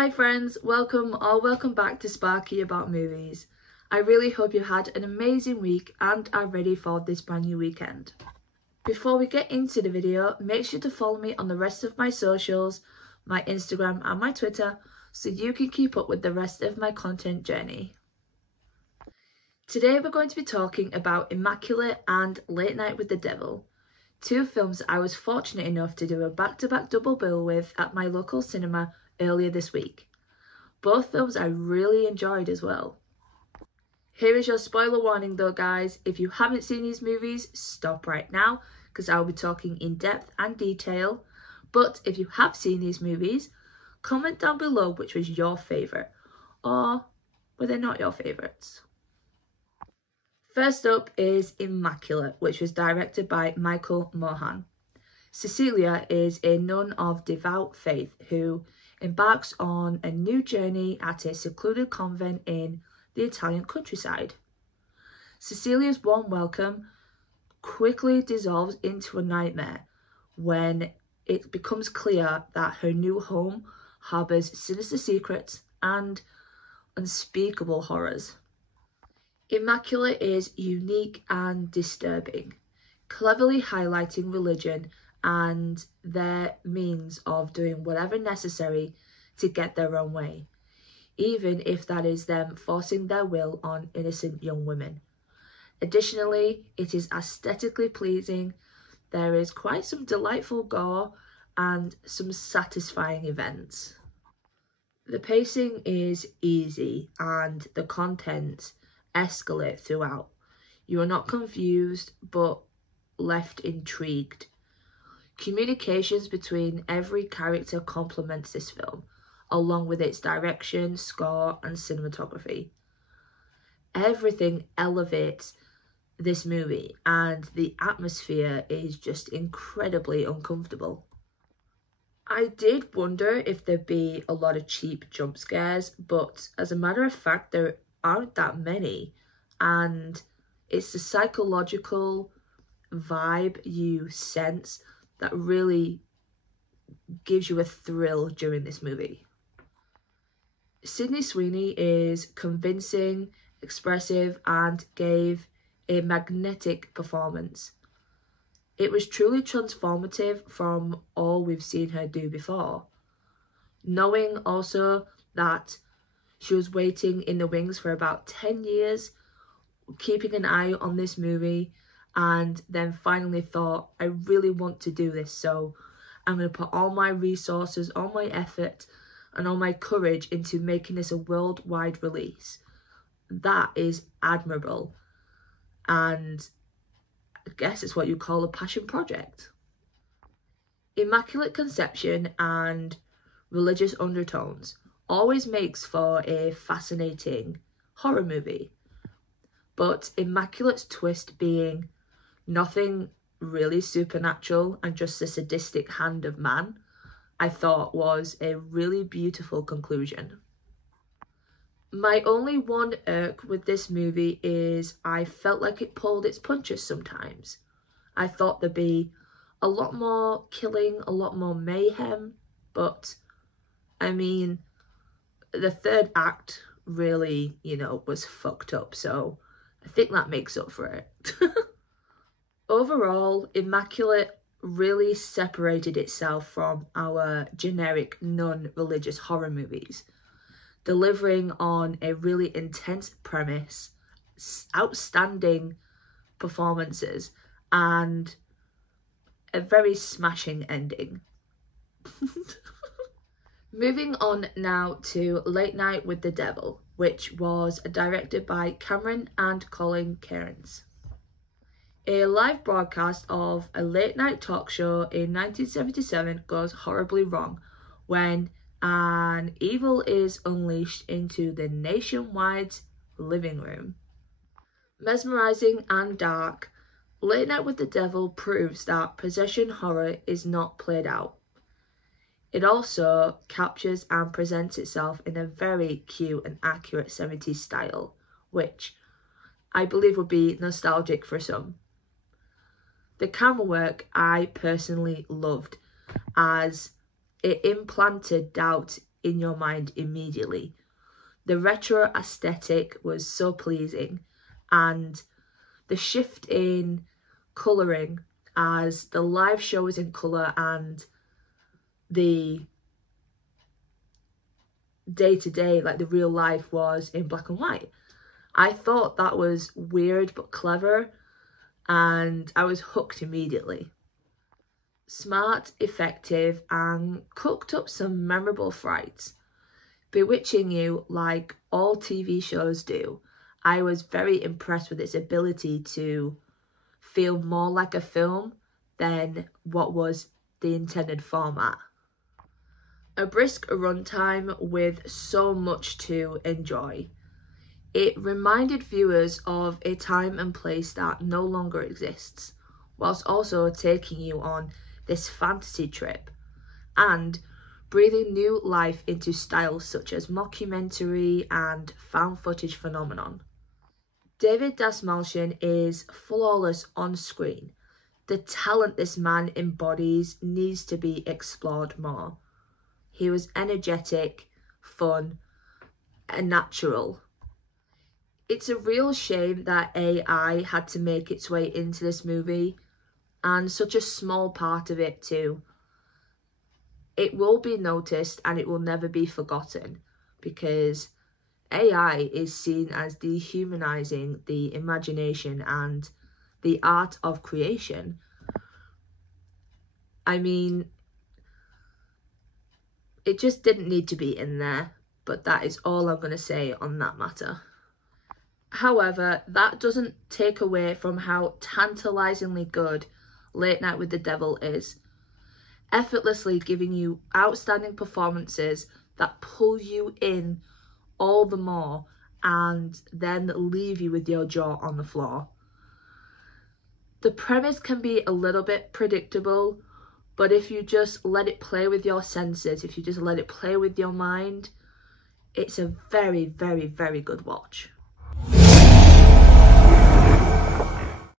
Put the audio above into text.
Hi friends, welcome back to Sparky About Movies. I really hope you had an amazing week and are ready for this brand new weekend. Before we get into the video, make sure to follow me on the rest of my socials, my Instagram and my Twitter, so you can keep up with the rest of my content journey. Today we're going to be talking about Immaculate and Late Night with the Devil, two films I was fortunate enough to do a back-to-back double bill with at my local cinema earlier this week. Both films I really enjoyed as well. Here is your spoiler warning though guys, if you haven't seen these movies, stop right now because I'll be talking in depth and detail. But if you have seen these movies, comment down below which was your favourite, or were they not your favourites. First up is Immaculate, which was directed by Michael Mohan. Cecilia is a nun of devout faith who embarks on a new journey at a secluded convent in the Italian countryside. Cecilia's warm welcome quickly dissolves into a nightmare when it becomes clear that her new home harbours sinister secrets and unspeakable horrors. Immaculate is unique and disturbing, cleverly highlighting religion and their means of doing whatever necessary to get their own way, even if that is them forcing their will on innocent young women. Additionally, it is aesthetically pleasing, there is quite some delightful gore and some satisfying events. The pacing is easy and the contents escalate throughout. You are not confused but left intrigued. Communications between every character complements this film, along with its direction, score and cinematography. Everything elevates this movie and the atmosphere is just incredibly uncomfortable. I did wonder if there'd be a lot of cheap jump scares, but as a matter of fact there aren't that many, and it's the psychological vibe you sense that really gives you a thrill during this movie. Sydney Sweeney is convincing, expressive and gave a magnetic performance. It was truly transformative from all we've seen her do before. Knowing also that she was waiting in the wings for about 10 years, keeping an eye on this movie, and then finally thought, I really want to do this, so I'm going to put all my resources, all my effort and all my courage into making this a worldwide release. That is admirable, and I guess it's what you call a passion project. Immaculate conception and religious undertones always makes for a fascinating horror movie, but Immaculate's twist being nothing really supernatural and just a sadistic hand of man, I thought was a really beautiful conclusion. My only one irk with this movie is I felt like it pulled its punches sometimes. I thought there'd be a lot more killing, a lot more mayhem, but I mean, the third act really, was fucked up, so I think that makes up for it. Overall, Immaculate really separated itself from our generic non-religious horror movies, delivering on a really intense premise, outstanding performances, and a very smashing ending. Moving on now to Late Night with the Devil, which was directed by Cameron and Colin Cairns. A live broadcast of a late night talk show in 1977 goes horribly wrong when an evil is unleashed into the nationwide living room. Mesmerizing and dark, Late Night with the Devil proves that possession horror is not played out. It also captures and presents itself in a very cute and accurate 70s style, which I believe would be nostalgic for some. The camera work I personally loved, as it implanted doubt in your mind immediately. The retro aesthetic was so pleasing, and the shift in colouring as the live show was in colour and the day-to-day, like the real life, was in black and white. I thought that was weird but clever, and I was hooked immediately. Smart, effective, and cooked up some memorable frights. Bewitching you like all TV shows do, I was very impressed with its ability to feel more like a film than what was the intended format. A brisk runtime with so much to enjoy. It reminded viewers of a time and place that no longer exists, whilst also taking you on this fantasy trip and breathing new life into styles such as mockumentary and found footage phenomenon. David Dastmalchian is flawless on screen. The talent this man embodies needs to be explored more. He was energetic, fun, and natural. It's a real shame that AI had to make its way into this movie, and such a small part of it too. It will be noticed and it will never be forgotten, because AI is seen as dehumanizing the imagination and the art of creation. I mean, it just didn't need to be in there, but that is all I'm going to say on that matter. However, that doesn't take away from how tantalizingly good Late Night with the Devil is, effortlessly giving you outstanding performances that pull you in all the more and then leave you with your jaw on the floor. The premise can be a little bit predictable, but if you just let it play with your senses, if you just let it play with your mind, it's a very, very, very good watch.